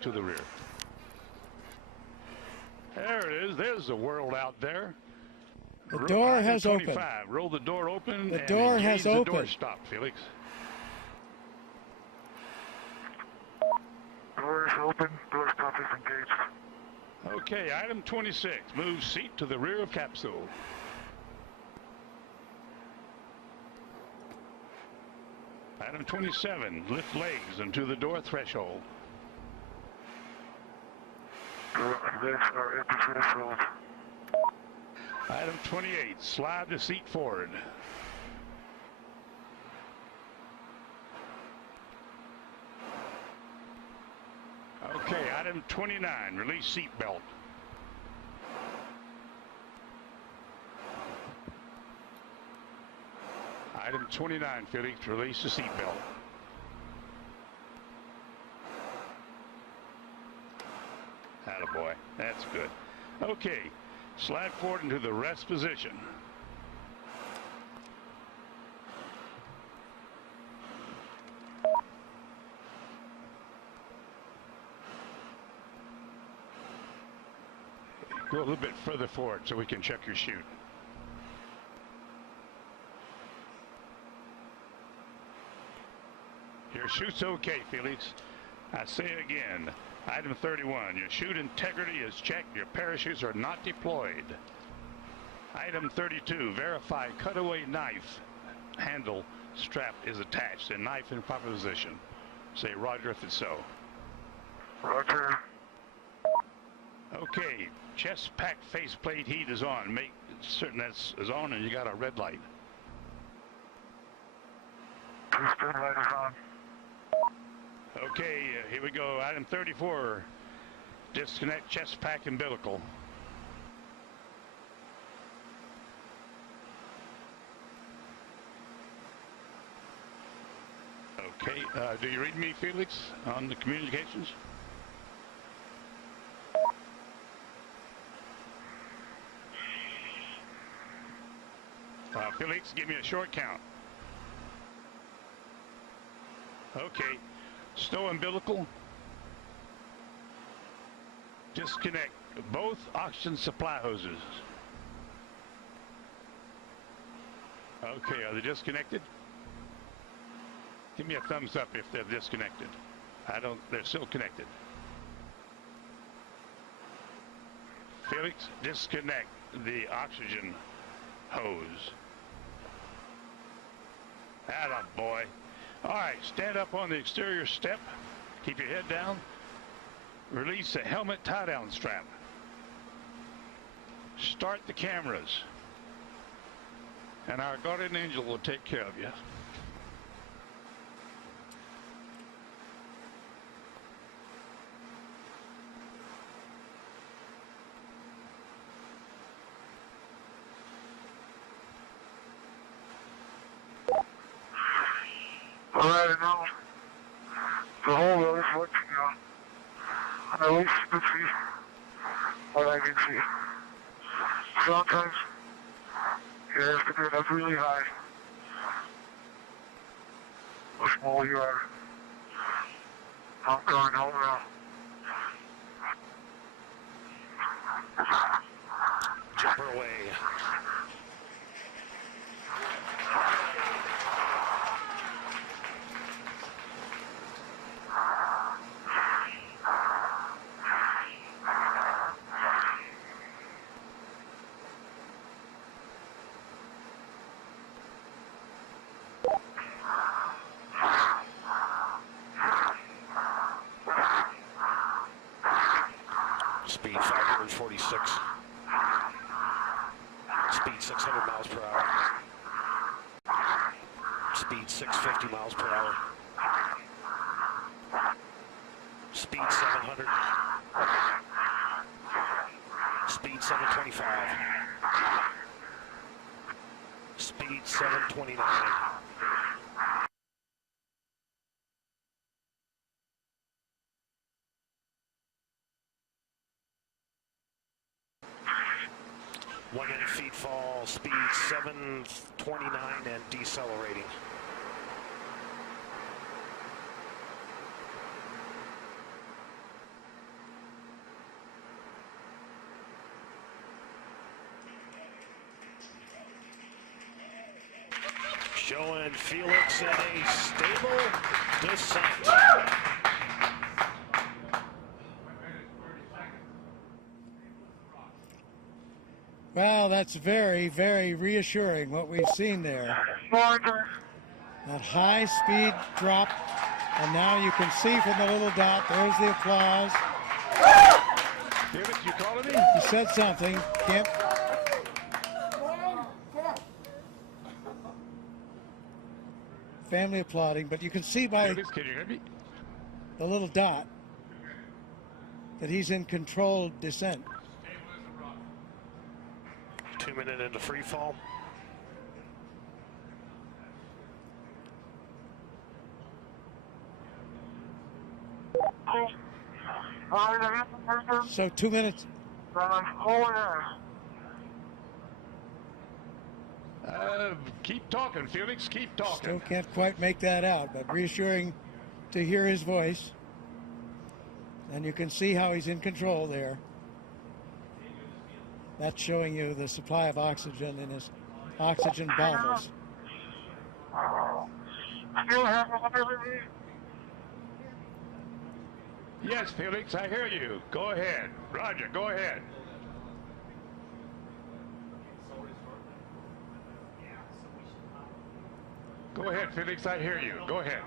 to the rear. There it is. There's the world out there. The door has opened. Roll the door open. The door has opened. The door stop, Felix. Door is open. Door stop is engaged. Okay, item 26. Move seat to the rear of capsule. Item 27. Lift legs into the door threshold. Legs are at the threshold. Item 28. Slide the seat forward. Okay, item 29. Release seat belt. Item 29, Felix, release the seat belt. Attaboy, that's good. Okay, slide forward into the rest position. Go a little bit further forward so we can check your chute. Your chute's okay, Felix. I say again, item 31, your chute integrity is checked. Your parachutes are not deployed. Item 32, verify cutaway knife handle strap is attached and knife in proper position. Say roger if it's so. Roger. Okay, chest pack faceplate heat is on. Make certain that's on and you got a red light. Piston light is on. Okay, here we go. Item 34, disconnect chest pack umbilical. Okay, do you read me, Felix, on the communications? Felix, give me a short count. Okay. Stow umbilical. Disconnect both oxygen supply hoses. Okay, are they disconnected? Give me a thumbs up if they're disconnected. They're still connected. Felix, disconnect the oxygen hose. Attaboy. All right, stand up on the exterior step. Keep your head down. Release the helmet tie-down strap. Start the cameras. And our guardian angel will take care of you. Alright, now the whole road is working now. And at least you can see what I can see. Sometimes you have to get up really high. The smaller you are. I'm going home now. Jumper away. Speed 546. Speed 600 miles per hour. Speed 650 miles per hour. Speed 700. Speed 725. Speed 729. Feet fall, speed 729 and decelerating. Showing Felix in a stable descent. Well, that's very, very reassuring what we've seen there. That high speed drop, and now you can see from the little dot, there's the applause. Felix, you calling me? He said something. Can't. Family applauding, but you can see by Felix, can you hear me? the little dot that he's in controlled descent. 2 minutes into free fall. So 2 minutes. Keep talking, Felix. Keep talking. Still can't quite make that out, but reassuring to hear his voice. And you can see how he's in control there. That's showing you the supply of oxygen in his oxygen bottles. Yes, Felix, I hear you. Go ahead. Roger, go ahead. Go ahead, Felix, I hear you. Go ahead.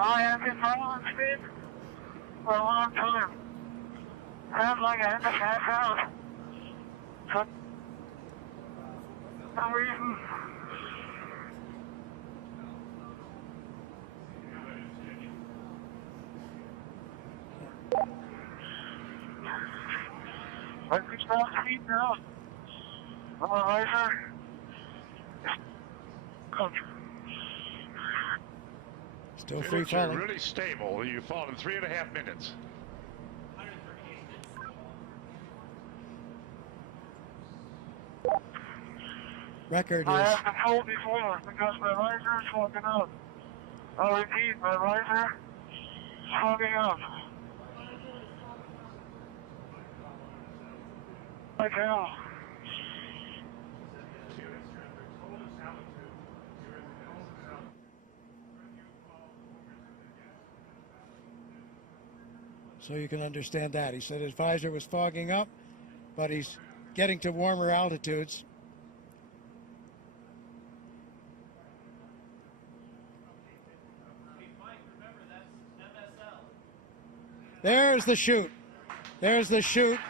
I have been following speed for a long time. Sounds like I had to pass out. For some reason. I can stop speed now. I'm a riser. Still free Felix, you're falling. really stable. You fall in 3.5 minutes. Record I is have been told before because my riser is fogging up. I'll repeat, my riser is fogging up. Like hell. so you can understand that. He said his visor was fogging up, but he's getting to warmer altitudes. There's the chute. There's the chute.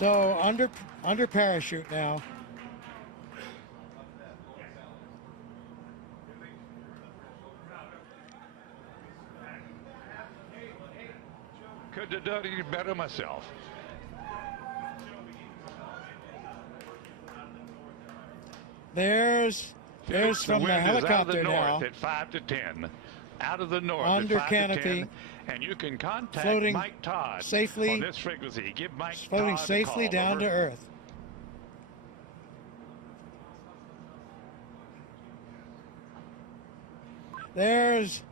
So under parachute now. Could have done it better myself. There's from the helicopter now. At 5 to 10. Out of the north Under at 5 canopy, to 10, and you can contact floating Mike Todd safely, on this frequency. Give Mike floating Todd safely a call. down Over. to Earth. There's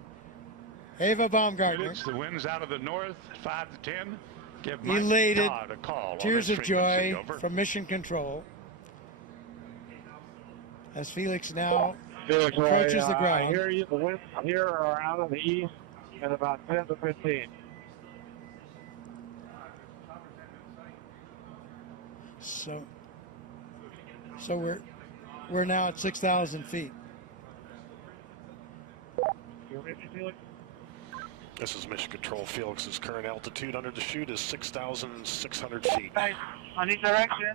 Eva Baumgartner. Felix, the wind's out of the north, 5 to 10. Give Mike Elated, Todd a call. tears on of this joy frequency. Over. from Mission Control as Felix now Felix, approaches the I ground. hear you. The winds here are out of the east at about 10 to 15. So we're now at 6,000 feet. You ready, Felix? This is Mission Control. Felix's current altitude under the chute is 6,600 feet. Hey, I need direction.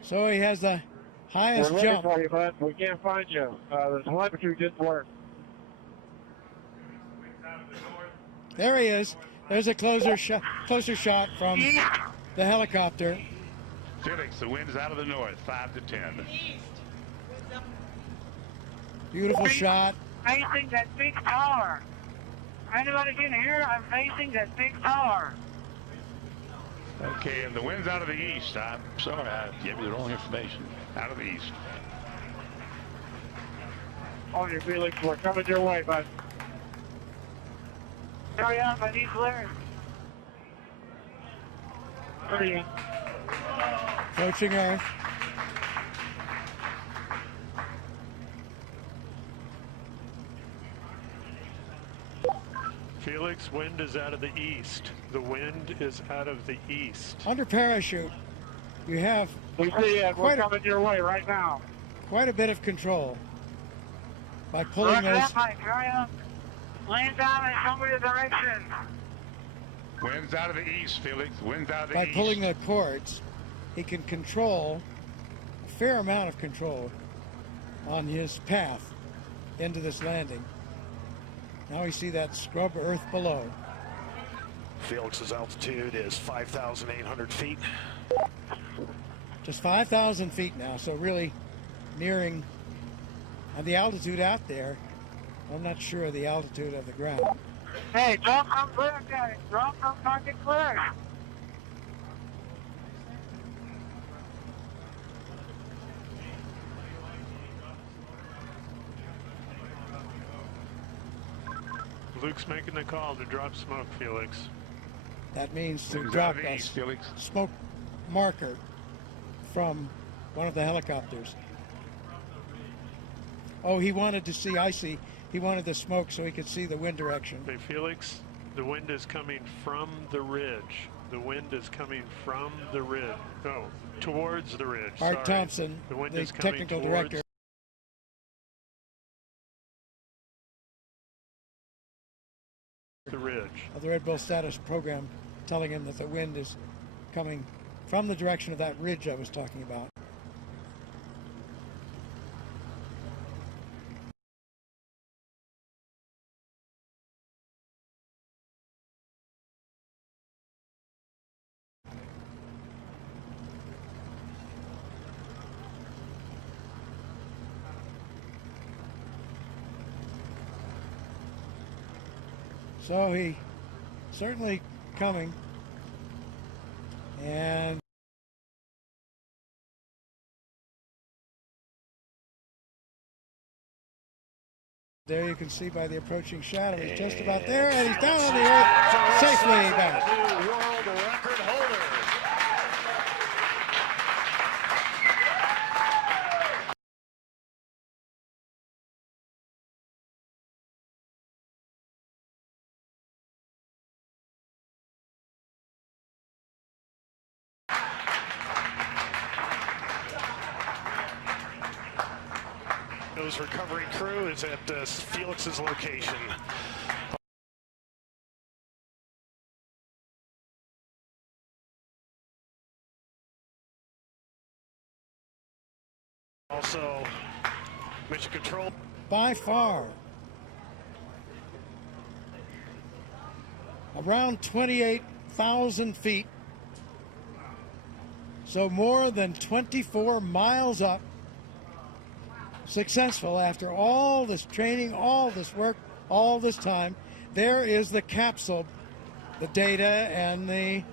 So he has the highest We're looking jump. for you, bud. We can't find you. The telemetry didn't work. There he is. There's a closer shot from the helicopter. Felix, the wind's out of the north, 5 to 10. Beautiful shot. Facing that big tower. Anybody can hear? I'm facing that big tower. Okay, and the wind's out of the east. I'm sorry, I gave you the wrong information. Out of the east. On your Felix, we're coming your way, bud. Hurry up, I need clearance. Hurry up. Approaching Earth. Felix, wind is out of the east. The wind is out of the east. Under parachute, you have We see it. We're coming your way right now. quite a bit of control by pulling Look those. up, Mike. Hurry up. Land down and show me the direction. Wind's out of the east, Felix. Wind's out of the By east. pulling the cords, he can control a fair amount of control on his path into this landing. Now we see that scrub earth below. Felix's altitude is 5,800 feet. Just 5,000 feet now, so really nearing, and the altitude out there, I'm not sure of the altitude of the ground. Hey, don't come clear, guys. Don't come fucking clear. Luke's making the call to drop smoke, Felix. That means to Wind's drop out of the a east, Felix. smoke marker from one of the helicopters. Oh, he wanted to see, I see. He wanted the smoke so he could see the wind direction. Hey, Felix, the wind is coming from the ridge. The wind is coming from the ridge. No, towards the ridge. Art Sorry. Thompson, The wind the is coming technical towards director the ridge. of the Red Bull Stratos program, telling him that the wind is coming from the direction of that ridge I was talking about. So he certainly coming, and there you can see by the approaching shadow, he's just about there, and he's down on the earth safely back. New world record holder. His recovery crew is at Felix's location. Also, mission control. By far, around 28,000 feet, so more than 24 miles up. Successful after all this training, all this work, all this time. There is the capsule, the data and the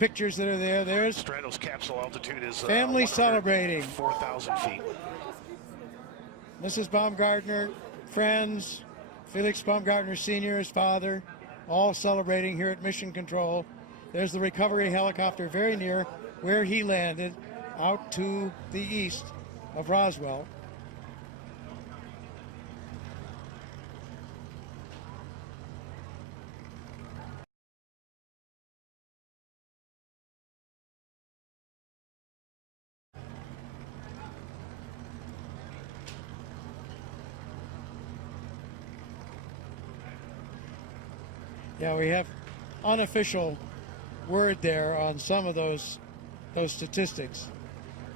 pictures that are there. There's Stratos capsule altitude is family celebrating. 4,000 feet. Mrs. Baumgartner, friends, Felix Baumgartner Sr., his father, all celebrating here at Mission Control. There's the recovery helicopter very near where he landed, out to the east of Roswell. Yeah, we have unofficial word there on some of those statistics.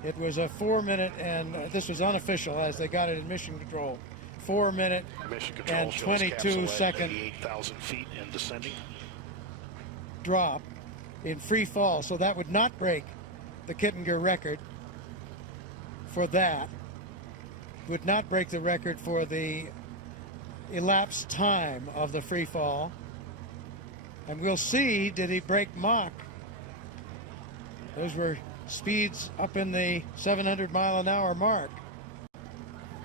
It was a 4 minute, and this was unofficial as they got it in Mission Control. 4 minute Mission control and shows 22 capsule at second 88,000 feet and descending. drop in free fall, so that would not break the Kittinger record for that. Would not break the record for the elapsed time of the free fall. And we'll see, did he break Mach? Those were speeds up in the 700-mile-an-hour mark.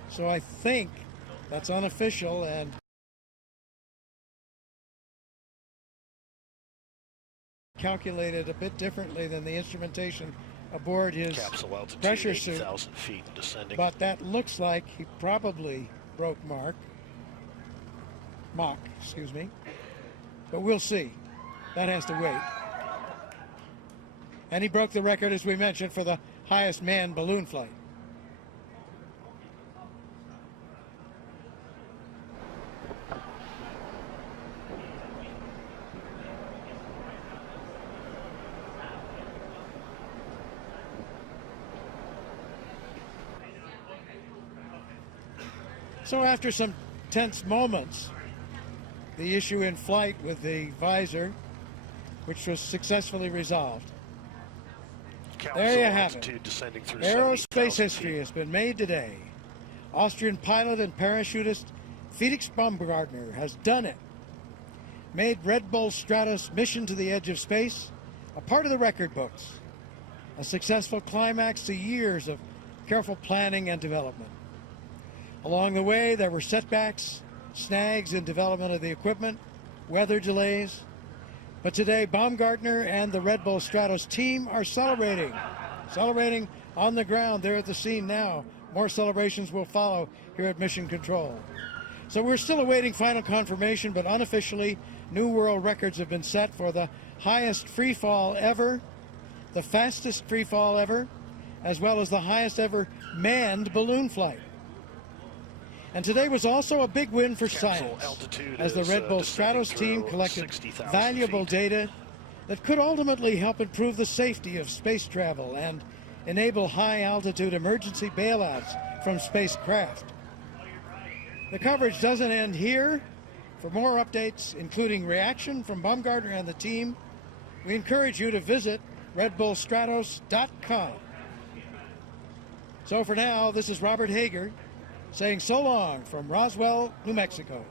So I think that's unofficial and calculated a bit differently than the instrumentation aboard his capsule altitude, pressure suit. 80,000 feet descending. But that looks like he probably broke Mach, excuse me. But we'll see. That has to wait. And he broke the record, as we mentioned, for the highest manned balloon flight. So after some tense moments, the issue in flight with the visor, which was successfully resolved. There you have it. Aerospace history has been made today. Austrian pilot and parachutist Felix Baumgartner has done it. Made Red Bull Stratos mission to the edge of space a part of the record books. A successful climax to years of careful planning and development. Along the way, there were setbacks, snags in development of the equipment, weather delays. But today, Baumgartner and the Red Bull Stratos team are celebrating on the ground. They're at the scene now. More celebrations will follow here at Mission Control. So we're still awaiting final confirmation, but unofficially, new world records have been set for the highest free fall ever, the fastest free fall ever, as well as the highest ever manned balloon flight. And today was also a big win for science, as the Red Bull Stratos team collected valuable data that could ultimately help improve the safety of space travel and enable high-altitude emergency bailouts from spacecraft. The coverage doesn't end here. For more updates, including reaction from Baumgartner and the team, we encourage you to visit redbullstratos.com. So for now, this is Robert Hager, saying so long from Roswell, New Mexico.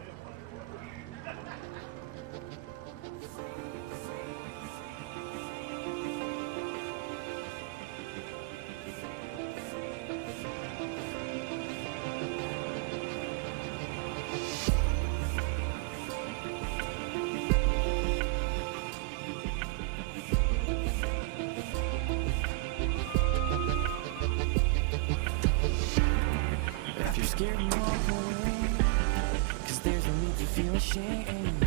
Scared and walk away, 'cause there's no need to feel ashamed.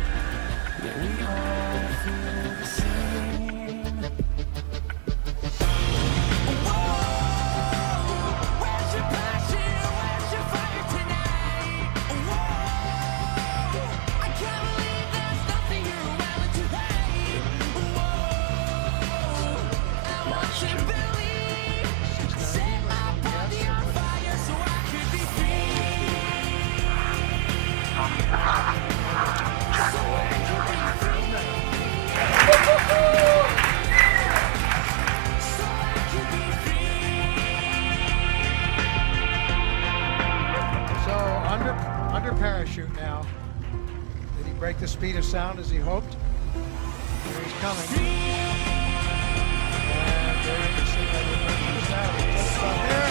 Yeah, we all feel the same. Whoa, where's your passion? Where's your fire tonight? Whoa, I can't believe there's nothing you're willing to hate. Whoa, I want you to believe. Set my body on fire so I could be free. So under parachute now. Did he break the speed of sound as he hoped? Here he's coming. And there you can see that he breaks the sound.